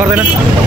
गर्दैन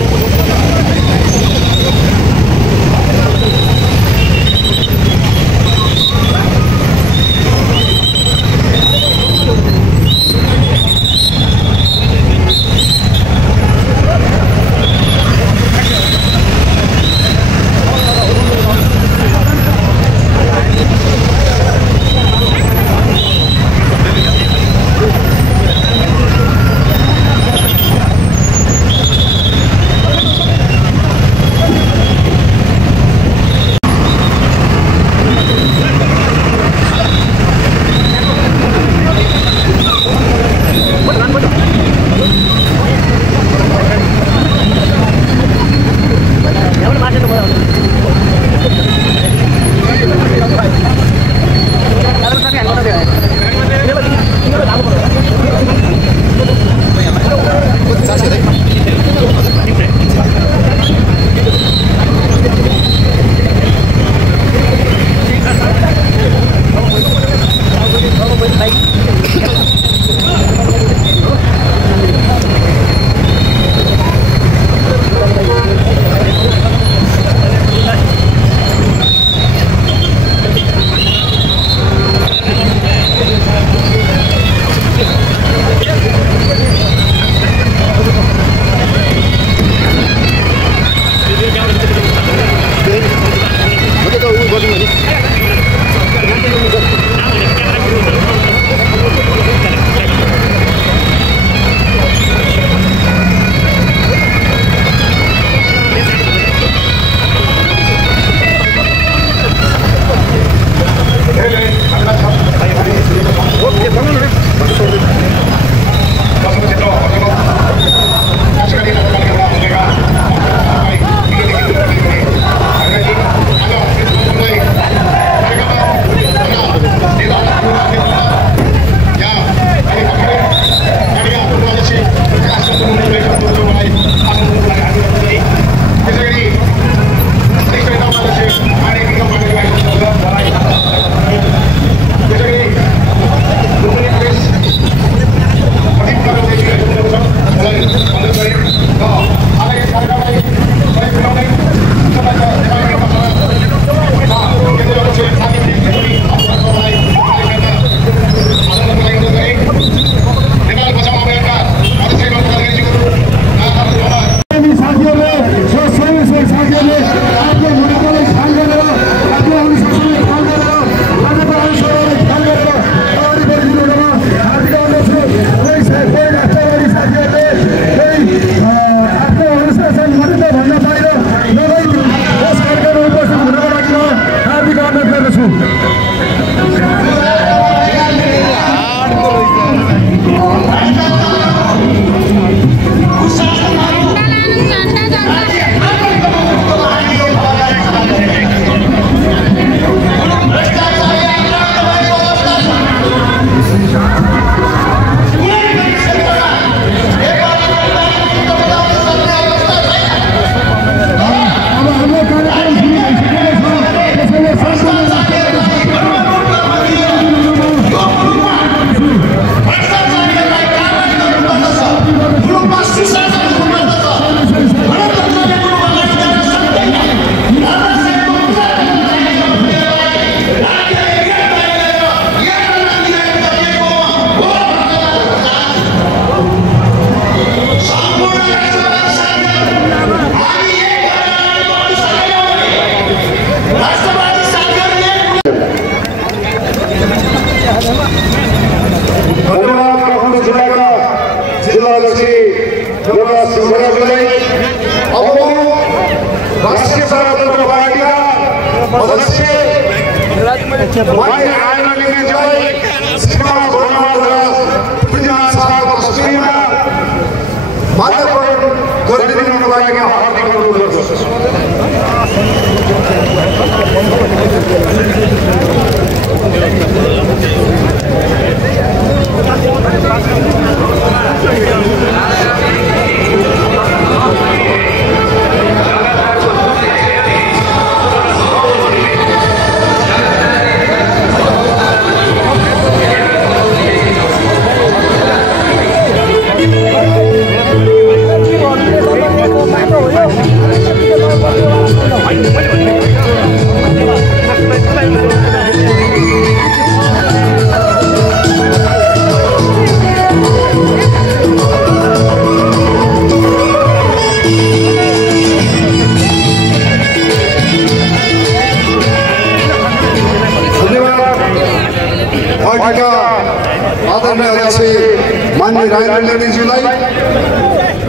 रणनीतिज्यूलाई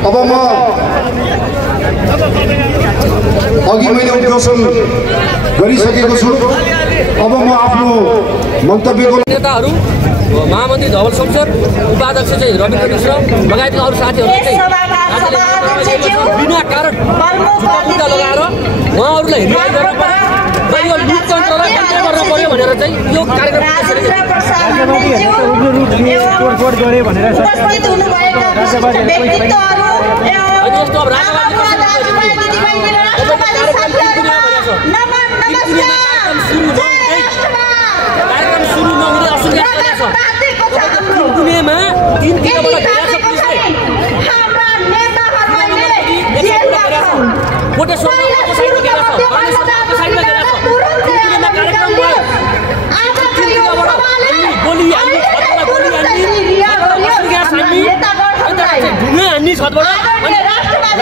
अब म अघि मैले उद्घोषण गरिसकेको छु। अब म आफ्नो मन्तव्यको नेताहरू महामन्त्री धवल शमशेर, उपाध्यक्ष चाहिँ रविन्द्र मिश्र लगायतका अरू साथीहरू बिना कारण झुटा लगाएर उहाँहरूलाई हिँड्ने गर्नु पर्यो र यो लोकतन्त्रलाई बन्द गर्न पर्यो भनेर चाहिँ यो कार्यक्रम गुमेमा 3 किलोबाट घेरा छ पुलिसले कोटेश्वरमा अर्को साइडमा घेरा छ, बानेश्वरमा अर्को साइडमा घेरा छ। गुमेमा कार्यक्रम भयो, 3 किलोबाट गोली हान्ने, छतबाट गोली हान्ने, ग्यास हान्ने, अन्त ढुङ्गा हान्ने छतबाट, अनि राजावादी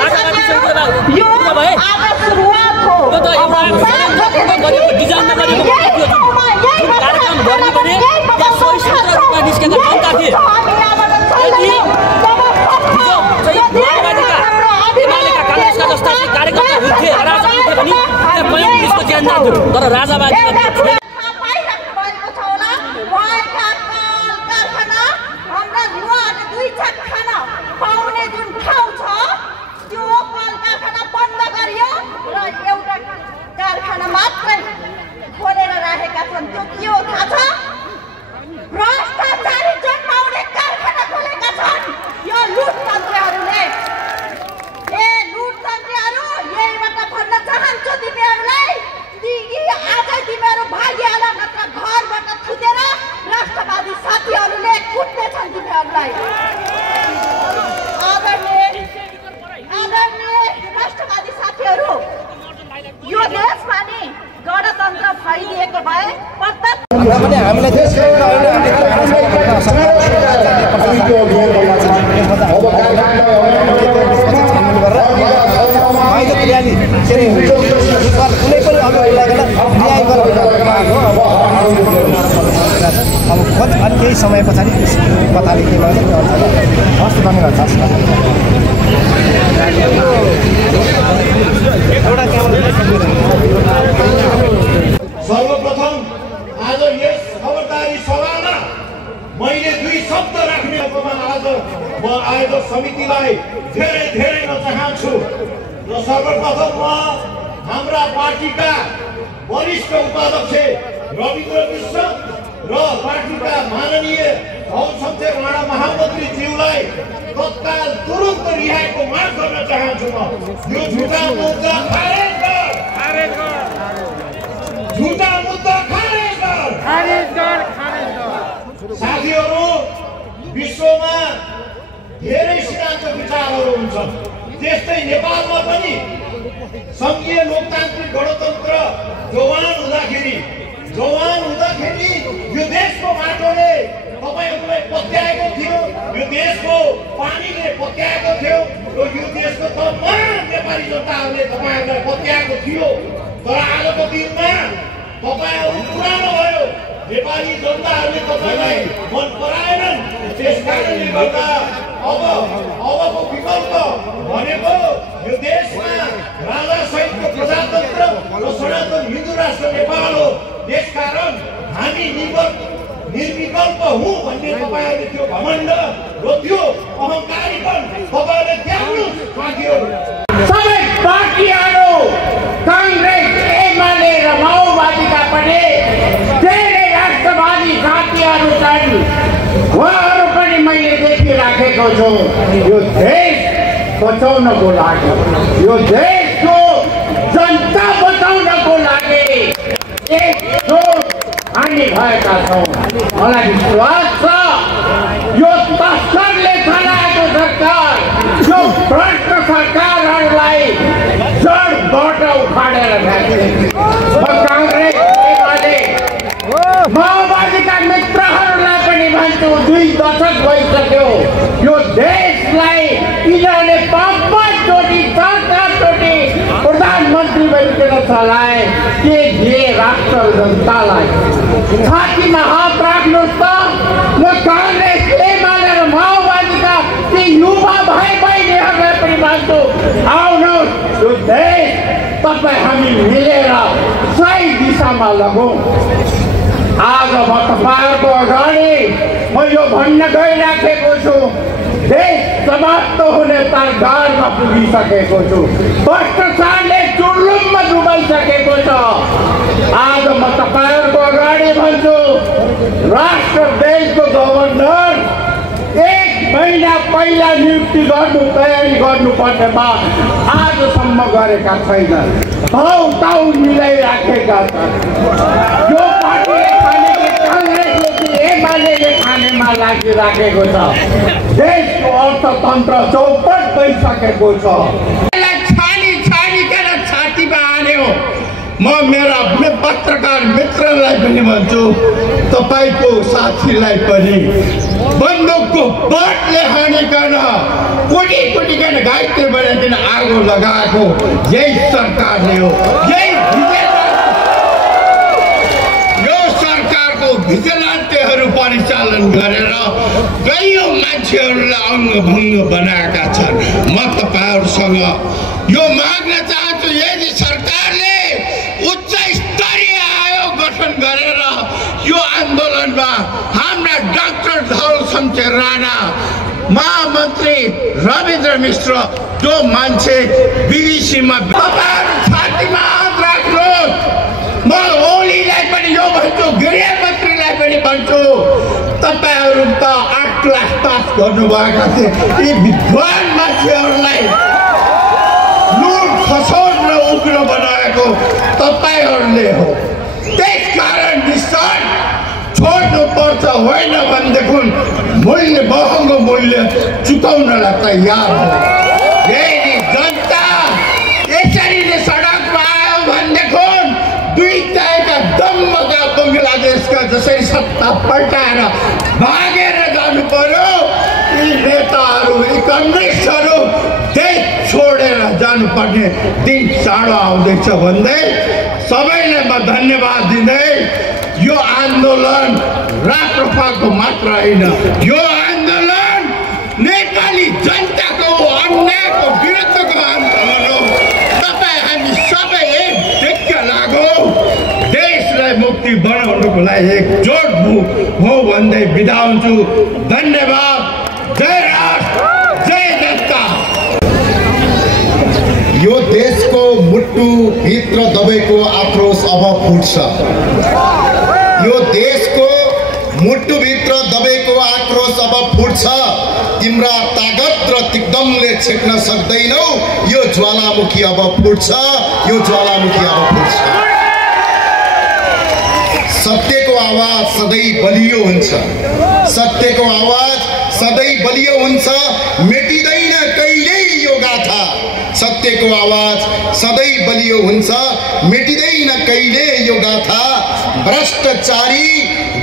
सङ्घर्षमा भए यो त एउटा गरेको डिजाइनमा गरेको कार्यक्रम गर्ने भने त्यहाँ सही सूत्र रूपमा निस्केका जनता थिए। माओवादीका एमालेका काङ्ग्रेसका जस्ता कार्यकर्ता हुन्थे, अराजक हुन्थे भने त्यहाँ कयौँ पुलिसको ज्यान जान्थ्यो, तर राजावादीका कारखाना मात्रै खोलेर राखेका छन्। त्यो के हो थाहा छ? भ्रष्टाचारी जन्माउने कारखाना खोलेका छन् यो लुटतन्त्रीहरूले। लुटतन्त्रीहरू यहीबाट भन्न चाहन्छु तिमीहरूलाई, आजै तिमीहरू भागिहाल, नत्र घरबाट थुतेर राष्ट्रवादी साथीहरूले कुट्नेछन् तिमीहरूलाई। आदरणीय राष्ट्रवादी साथीहरू, यो देशमा नि गणतन्त्र फैलिएको भए अब केही समय पछाडि कथाले के गर्छ हस्त धन्यवाद। सर्वप्रथम आज यस खबरदारी सभामा मैले 2 शब्द राख्नेमा आज म आयोजक समितिलाई धेरै धेरै चाहन्छु। र सर्वप्रथम म हाम्रा पार्टीका वरिष्ठ उपाध्यक्ष रविन्द्र मिश्र र पार्टीका माननीय धवल शमशेर राणा महामन्त्रीज्यूलाई तत्काल तुरुन्त रिहाईको माग गर्न चाहन्छु। म यो झुटा मुद्दा खारेज गर, झुटा मुद्दा खारेज गर। साथीहरू, विश्वमा धेरै सिद्धान्त विचारहरू हुन्छन्, त्यस्तै नेपालमा पनि संघीय लोकतान्त्रिक गणतन्त्र जवान हुँदाखेरि यो देशको माटोले तपाईहरुलाई पत्याएको थियो, यो देशको पानीले पत्याएको थियो र यो देशको तमाम नेपाली जनताहरूले तपाईहरुलाई पत्याएको थियो। तर आजको दिनमा तपाईहरु पुरानो भयो, नेपाली जनताहरूले तपाईलाई मन पराएनन्। त्यसकारणले गर्दा अबको विकल्प भनेको यो देशमा राजा सहितको प्रजातन्त्र र सनातन हिन्दू राष्ट्र नेपाल हो। त्यसकारण हामी निर्विकल्प हौं भन्ने तपाईहरुले त्यो घमण्ड र त्यो अहंकारीपन तपाईहरुले त्याग्नु साथीहरु। सबै पार्टीहरु कांग्रेस, एमाले र माओवादीका पनि धेरै राष्ट्रवादी साथीहरु छन्। उहाँहरु पनि मैले देखिराखेको छु। यो देश बचाउनको लागि, यो देशको जनता बचाउनको लागि हामी भएका छौँ। मलाई विश्वास छ यो तस्करले चलाएको सरकार, यो भ्रष्ट सरकारहरूलाई जडबाट उखाडेर फ्याँक्छ। कांग्रेस, एमाले, माओवादीका मित्रहरूलाई पनि भन्छु, 2 दशक भइसक्यो यो देशलाई यिनीहरूले 5-5 चोटि 4-4 चोटि प्रधानमन्त्री भइसकेर चलाए। के दिए राष्ट्र जनतालाई? छातीमा हात राख्नुहोस् त। म कांग्रेस, एमाले र माओवादीका सबै हामी मिलेर सही दिशामा लगौँ। आज म तपाईँहरूको अगाडि म यो भन्न गइराखेको छु, देश समाप्त हुने तारगारमा पुगिसकेको छु। भ्रष्टाचारले चुर्लुममा डुबाइसकेको छ। आज म तपाईँहरूको अगाडि भन्छु, राष्ट्र देशको गभर्नर 1 महिना पहिला नियुक्ति गर्नु तयारी गर्नुपर्नेमा आजसम्म गरेका छैनन्। भाउ मिलाइराखेका छन्। यो पार्टीले खाने काङ्ग्रेसले कि एमाले खानेमा लागिराखेको छ। देशको अर्थतन्त्र चौपट भइसकेको छ। छानीकन छातीमा हाल्यो। म मेरा पत्रकार मित्रलाई पनि भन्छु, तपाईँको साथीलाई पनि बन्दुकको बटले हानिकन कोटी घाइते बनाइकन आगो लगाएको यही सरकारले हो। यो सरकारको भिजिलान्टेहरू परिचालन गरेर कैयौँ मान्छेहरूलाई अङ्गभङ्ग बनाएका छन्। म तपाईँहरूसँग यो माग्न चाहन्छु, यदि सरकारले उच्च स्तरीय आयोग गठन गरेर यो आन्दोलनमा हाम्रा डाक्टर धवल शमशेर राणा, महामन्त्री रविन्द्र मिश्र, जो मान्छे बीबीसीमा तपाईँहरू छातीमा हात राख्नुहोस्। म ओलीलाई पनि यो भन्छु, गृहमन्त्रीलाई पनि भन्छु, तपाईँहरू त 8 लाख पास गर्नुभएका थिए। यी विद्वान मान्छेहरूलाई लुट खसोट र उग्र बनाएको तपाईँहरूले हो। त्यसकारण निश्चय छोड्नु पर्छ, होइन भनेदेखि महँगो मूल्य चुकाउनलाई तयार हो। यदि जनता यसरी नै सडकमा आयो भनेदेखि 2 तहका दम्मका बङ्गलादेशका जसरी सत्ता पल्टाएर भागेर जानु पर्यो, यी नेताहरू, यी कम्युनिस्टहरू देश छोडेर जानुपर्ने दिन चाँडो आउँदैछ भन्दै सबैलाई म धन्यवाद दिँदै, यो आन्दोलन राप्रपाको मात्र होइन, यो आन्दोलन नेपाली जनताको अन्यायको विरुद्धको आन्दोलन हो। तपाईँ हामी सबै एक ढिक्का लागौँ, देशलाई मुक्ति बनाउनुको लागि एकजुट हो भन्दै बिदा हुन्छु। धन्यवाद। जय राष्ट्र, जय जनता। यो देशको मुटु भित्र दबेको आक्रोश अब फुट्छ। यो देशको मुटु भित्र दबेको आक्रोश अब फुट्छ। तिम्रा तागत र तिक्दमले छेक्न सक्दैनौ। यो ज्वालामुखी अब फुट्छ। यो ज्वालामुखी अब फुट्छ। सत्यको आवाज सधैँ बलियो हुन्छ। सत्यको आवाज सधैँ बलियो हुन्छ। मेटिँदैन कहिल्यै यो गाथा। सत्यको आवाज सधैँ बलियो हुन्छ। मेटिँदैन कहिले यो गाथा। भ्रष्टाचारी,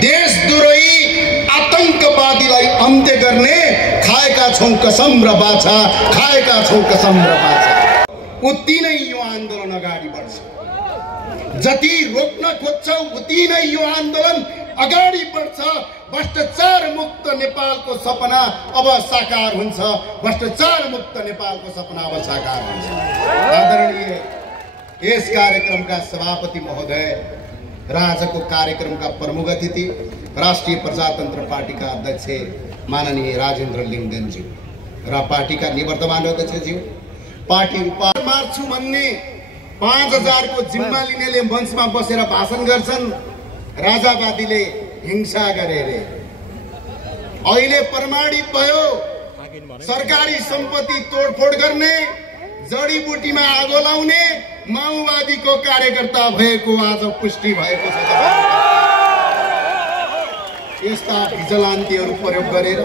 देशद्रोही, आतंकवादीलाई अन्त्य गर्ने खाएका छौँ कसम र बाछा। खाएका छौँ कसम र बाछा। उति नै यो आन्दोलन अगाडि बढ्छ। जति रोक्न खोज्छौ उति नै यो आन्दोलन अगाडि बढ्छ। भ्रष्टाचार मुक्त नेपालको सपना अब साकार हुन्छ। भ्रष्टाचार मुक्त नेपालको सपना अब साकार हुन्छ। आदरणीय यस कार्यक्रमका सभापति महोदय र आजको कार्यक्रमका प्रमुख अतिथि राष्ट्रिय प्रजातन्त्र पार्टीका अध्यक्ष माननीय राजेन्द्र लिङ्गदेनज्यू र पार्टीका निवर्तमान अध्यक्षज्यू, पार्टी उपहार मार्छु भन्ने 5000 को जिम्मा लिनेले मञ्चमा बसेर भाषण गर्छन्। राजावादीले हिंसा गरे रे। अहिले प्रमाणित भयो सरकारी सम्पत्ति तोडफोड गर्ने, जडीबुटीमा आगो लाउने माओवादीको कार्यकर्ता भएको आज पुष्टि भएको छ। यस्ता भिजिलान्टीहरू प्रयोग गरेर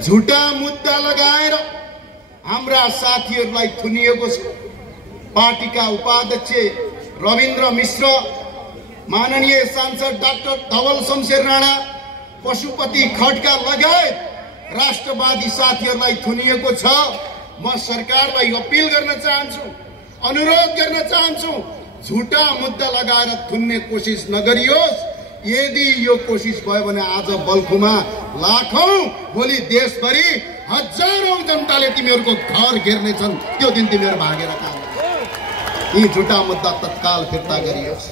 झुटा मुद्दा लगाएर हाम्रा साथीहरूलाई थुनिएको छ। पार्टीका उपाध्यक्ष रविन्द्र मिश्र, माननीय सांसद डाक्टर धवल शमशेर राणा, पशुपति खड्का लगायत राष्ट्रवादी साथीहरूलाई थुनिएको छ। म सरकारलाई अपिल गर्न चाहन्छु, अनुरोध गर्न चाहन्छु, झुटा मुद्दा लगाएर थुन्ने कोसिस नगरियोस्। यदि यो कोसिस भयो भने आज बल्खुमा लाखौं, भोलि देशभरि हजारौं जनताले तिमीहरूको घर घेर्नेछन्। त्यो दिन तिमीहरू भागेर यी झुटा मुद्दा तत्काल फिर्ता गरियोस्।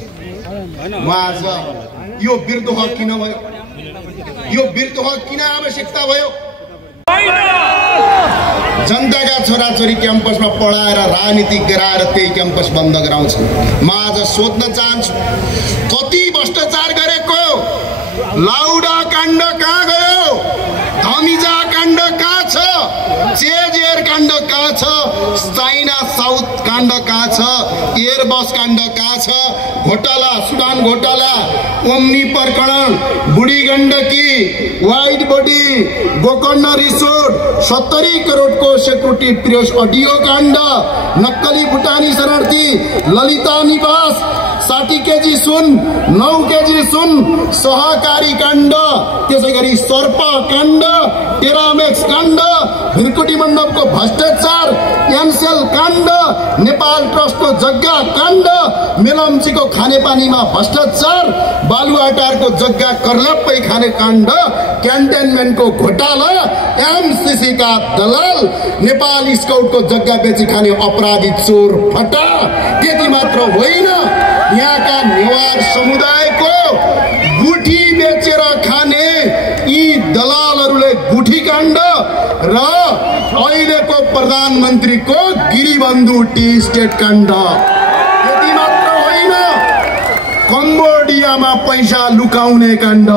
म आज यो विद्रोह किन भयो, यो विद्रोह किन आवश्यकता भयो? जनताका छोराछोरी क्याम्पसमा पढाएर राजनीति गराएर त्यही क्याम्पस बन्द गराउँछ। म आज सोध्न चाहन्छु, कति भ्रष्टाचार गरेको? लाउडा काण्ड कहाँ गयो? धमिजा काण्ड कहाँ छ? चेजेर काण्ड कहाँ छ? चाइना साउथ काण्ड कहाँ छ? एयरबस काण्ड कहाँ छ? घोटाला, सुडान घोटाला, ओम्नी प्रकरण, Budhi Gandaki, wide body, Gokarna resort, 70 करोडको सेक्युरिटी प्रेस अडियो काण्ड, नक्कली भुटानी शरणार्थी, ललिता निवास, 60 केजी सुन, 9 केजी सुन, सहकारी काण्ड, त्यसै गरी सर्प काण्ड, टेरामेक्स काण्ड, भिरकुटी मण्डपको भ्रष्टाचार, एमसेल काण्ड, नेपाल ट्रस्टको जग्गा काण्ड, मेलम्चीको खानेपानीमा भ्रष्टाचार, बालुवाटारको जग्गा कर्लप्पै खाने काण्ड, क्यान्टनमेन्टको घोटाला, एमसीसीका दलाल, नेपाल स्काउटको जग्गा बेची खाने अपराधी चोर फटा। त्यति मात्र होइन, यहाँका नेवार समुदायको गुठी बेचेर खाने यी दलालहरूले गुठी काण्ड र अहिलेको प्रधानमन्त्रीको गिरिबन्धु टी स्टेट काण्ड। त्यति मात्र होइन, कम्बोडियामा पैसा लुकाउने काण्ड।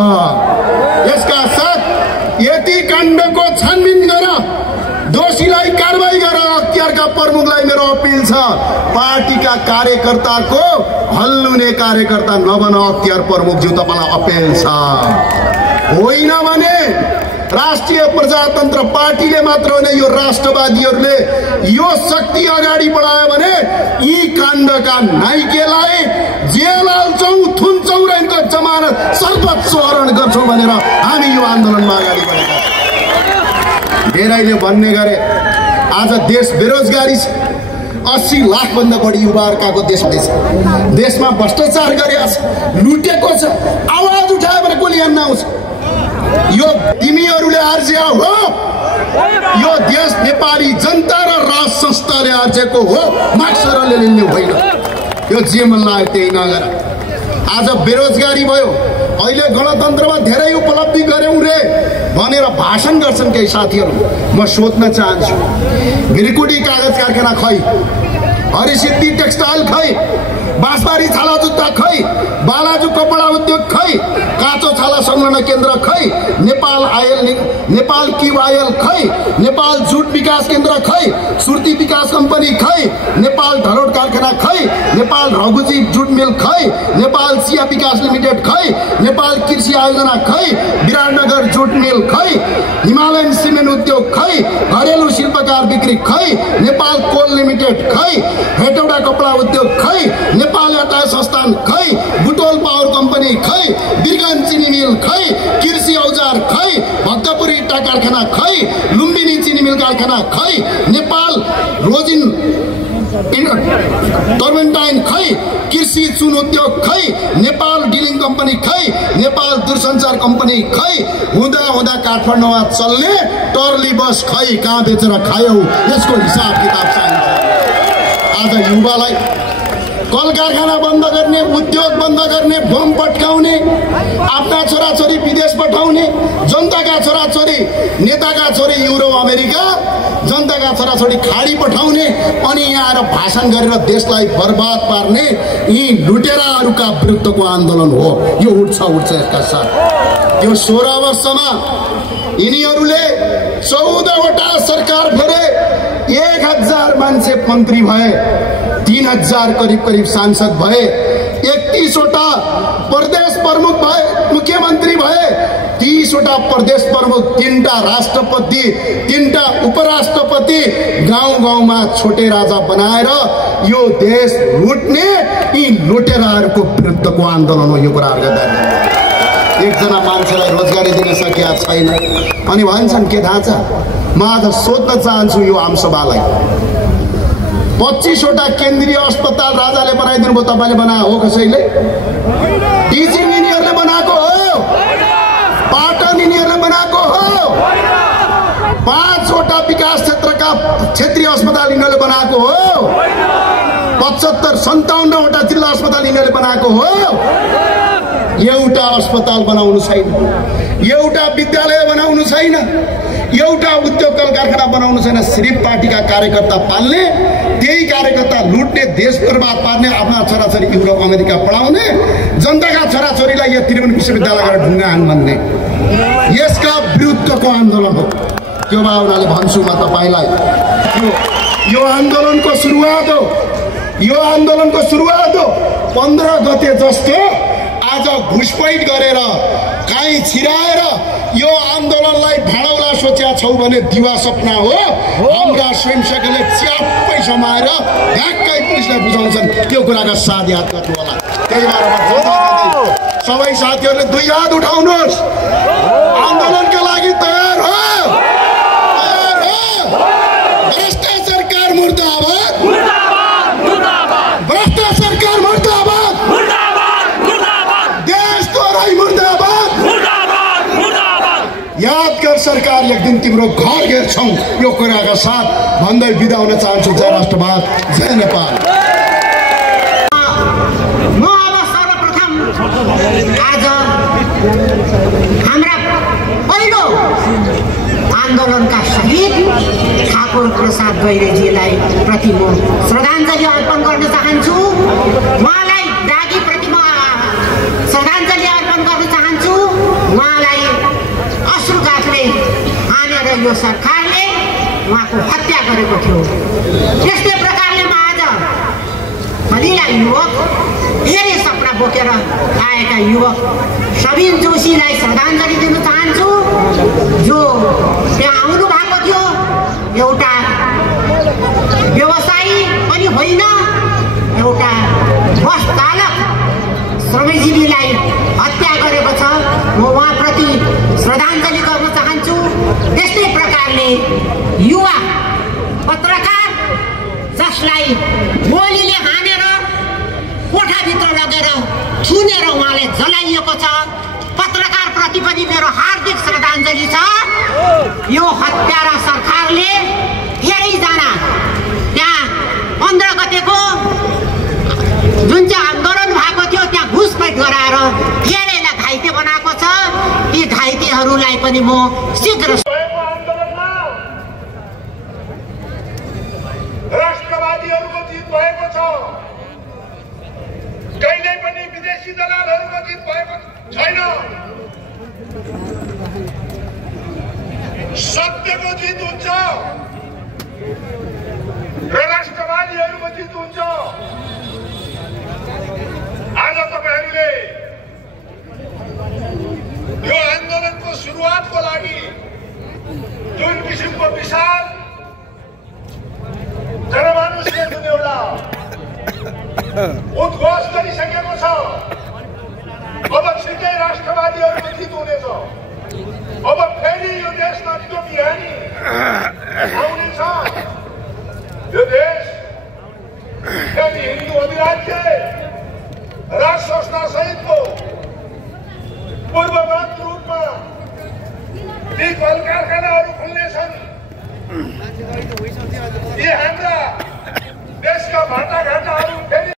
यसका साथ यति काण्डको छानबिन गर, दोषीलाई कारबाही गर। अख्तियारका प्रमुखलाई मेरो अपिल छ, पार्टीका कार्यकर्ताको हल्लुने कार्यकर्ता नबन। अख्तियार प्रमुखज्यू, तपाईँलाई अपिल छ। होइन भने राष्ट्रिय प्रजातन्त्र पार्टीले मात्र होइन, यो राष्ट्रवादीहरूले यो शक्ति अगाडि बढायो भने यी काण्डका नाइकेलाई जेल हाल्छौँ, थुन्छौँ र यिनको जमानत सर्वोच्च हरण गर्छौँ भनेर हामी यो आन्दोलनमा अगाडि बढेका छौँ। धेरैले भन्ने गरे आज देश बेरोजगारी छ, 80 लाखभन्दा बढी युवाहरूकाको देश देशमा भ्रष्टाचार गरेको छ, लुटेको छ। आवाज उठायो भने गोली हान्न आउँछ। यो तिमीहरूले आर्जिया हो, यो देश नेपाली जनता र राज संस्थाले आर्जेको हो, मार्क्स र लेनिनले होइन। यो जे मन लाग्यो त्यही नगर। आज बेरोजगारी भयो, अहिले गणतन्त्रमा धेरै उपलब्धि गर्यौं रे भनेर भाषण गर्छन् केही साथीहरू। म सोध्न चाहन्छु, भिरकुटी कागज कारखाना खै, हरिसिद्धि टेक्सटाइल खै, बाँसबारी छाला जुत्ता खै, बालाजु कपडा उद्योग खै, काँचो छाला संग्रहण केन्द्र खै, नेपाल क्युब आयल खै, नेपाल जुट विकास केन्द्र खै, सुर्ती विकास कम्पनी खै, नेपाल धरोड कारखाना खै, नेपाल रघुजी जुट मिल खै, नेपाल चिया विकास लिमिटेड खै, नेपाल कृषि आयोजना खै, विराटनगर जुट मिल खै, हिमालयन सिमेन्ट उद्योग खै, घरेलु शिल्पकार बिक्री खै, नेपाल कोल लिमिटेड खै, हेटौडा कपडा उद्योग खै, नेपाल यातायात संस्थान खै, बुटोल पावर कम्पनी खै, बिरगन चिनी मिल खै, कृषि औजार खै, भक्तपुर इट्टा कारखाना खै, लुम्बिनी चिनी मिल कारखाना खै, नेपाल रोजिन टर्बेन्टाइन खै, कृषि चुन उद्योग खै, नेपाल डिलिङ कम्पनी खै, नेपाल दूरसञ्चार कम्पनी खै। हुँदा हुँदा काठमाडौँमा चल्ने टर्ली बस खै, कहाँ बेचेर खायौ, यसको हिसाब किताब चाहिन्छ। आज युवालाई कल कारखाना बन्द गर्ने, उद्योग बन्द गर्ने, बम पट्काउने, आफ्ना छोराछोरी विदेश पठाउने, जनताका छोराछोरी नेताका छोरी युरोप अमेरिका, जनताका छोराछोरी खाडी पठाउने, अनि यहाँ आएर भाषण गरेर देशलाई बर्बाद पार्ने यी लुटेराहरूका विरुद्धको आन्दोलन हो। यो उठ्छ यसका साथ। यो 16 वर्षमा यिनीहरूले 14वटा सरकार फेरे, 1000 मान्छे मन्त्री भए, 3000 करिब सांसद भए, 31वटा प्रदेश प्रमुख भए, मुख्यमन्त्री भए, 30वटा प्रदेश प्रमुख, 3टा राष्ट्रपति, 3टा उपराष्ट्रपति, गाउँ गाउँमा छोटे राजा बनाएर यो देश लुट्ने यी लुटेराहरूको विरुद्धको आन्दोलन हो। यो कुराहरू गर्दा एकजना मान्छेलाई रोजगारी दिन सकिया छैन अनि भन्छन् के थाहा छ? म आज सोध्न चाहन्छु यो आमसभालाई, 25वटा केन्द्रीय अस्पताल राजाले बनाइदिनु भयो, तपाईँले बनाएको हो? कसैले? टिचिङ यिनीहरूले बनाएको हो? पाटन यिनीहरूले बनाएको हो? 5वटा विकास क्षेत्रका क्षेत्रीय अस्पताल यिनीहरूले बनाएको हो? 57-57वटा जिल्ला अस्पताल यिनीहरूले बनाएको हो। एउटा अस्पताल बनाउनु छैन, एउटा विद्यालय बनाउनु छैन, एउटा उद्योग कल कारखाना बनाउनु छैन। सिर्फ पार्टीका कार्यकर्ता पाल्ने, त्यही कार्यकर्ता लुट्ने, देश बर्बाद पार्ने, आफ्ना छोराछोरी युरोप अमेरिका पढाउने, जनताका छोराछोरीलाई यो त्रिभुवन विश्वविद्यालय गरेर ढुङ्गा हान भन्ने यसका विरुद्धको आन्दोलन हो। त्यो भावनाले भन्छु म तपाईँलाई, यो आन्दोलनको सुरुवात हो, यो आन्दोलनको सुरुवात हो। 15 गते जस्तो आज घुसपैठ गरेर काहीँ छिराएर यो आन्दोलनलाई भाँडौला सोचेका छौ भने दिवा सपना हो। हाम्रा स्वयंसेवकले च्याप्पै समाएर ढ्याक्कै पुलिसलाई बुझाउँछन्। त्यो कुराका साथ याद गर्नु होला। त्यही भएर सबै साथीहरूले 2 हात उठाउनुहोस्, आन्दोलनका लागि तयार हो, तयार हो। भ्रष्ट सरकार मुर्दाबाद, भ्रष्ट सरकार मुर्दाबाद, देश तोरै मुर्दाबाद। याद कर सरकार, एक दिन तिम्रो घर घेर्छौँ। यो कुराका साथ भन्दै बिदा हुन चाहन्छु। जय राष्ट्रवाद, जय नेपाल। म अब सर्वप्रथम आज हाम्रा पहिलो आन्दोलनका शहीद ठाकुर प्रसाद गैरेजीलाई प्रति म श्रद्धाञ्जली अर्पण गर्न चाहन्छु। उहाँलाई दागी प्रतिमा श्रद्धाञ्जली अर्पण गर्न चाहन्छु। उहाँलाई अश्रुघातले हानेर यो सरकारले उहाँको हत्या गरेको थियो। त्यस्तै प्रकारले म आज बलिया युवक, धेरै सपना बोकेर आएका युवक सबिन जोशीलाई श्रद्धाञ्जली दिन चाहन्छु, जो त्यहाँ आउनु भएको थियो। एउटा व्यवसायी पनि होइन, एउटा बस चालक श्रमजीवीलाई हत्या गरेको छ। म उहाँप्रति श्रद्धाञ्जली गर्न चाहन्छु। त्यस्तै प्रकारले युवा पत्रकार जसलाई गोलीले हानेर कोठाभित्र लगेर थुनेर उहाँलाई जलाइएको छ, पत्रकारप्रति पनि मेरो हार्दिक श्रद्धाञ्जली छ। यो हत्यारा सरकारले धेरैजना त्यहाँ 15 गतेको जुन चाहिँ आन्दोलन भएको थियो त्यहाँ घुसपैठ गराएर धेरैलाई घाइते बनाएको छ। ती घाइतेहरूलाई पनि म शीघ्र राष्ट्रवादीहरूको जित भएको छ। कहिल्यै पनि विदेशी दलालहरूको जित भएको छैन। सत्यको जित हुन्छ र राष्ट्रवादीहरूको जित हुन्छ। आज तपाईहरूले यो आन्दोलनको सुरुवातको लागि जुन किसिमको विशाल जनमानसले जुन एउटा उद्घोष गरिसकेको छ, अब छिट्टै राष्ट्रवादीहरूको जित हुनेछ। अब फेरि यो देशमा त्यो बिहानी आउनेछ। यो देश हिन्दू अधिराज्य राज संस्था सहितको पूर्ववत रूपमा ती कल कारखानाहरू खुल्नेछन्। यी हाम्रा देशका भाटा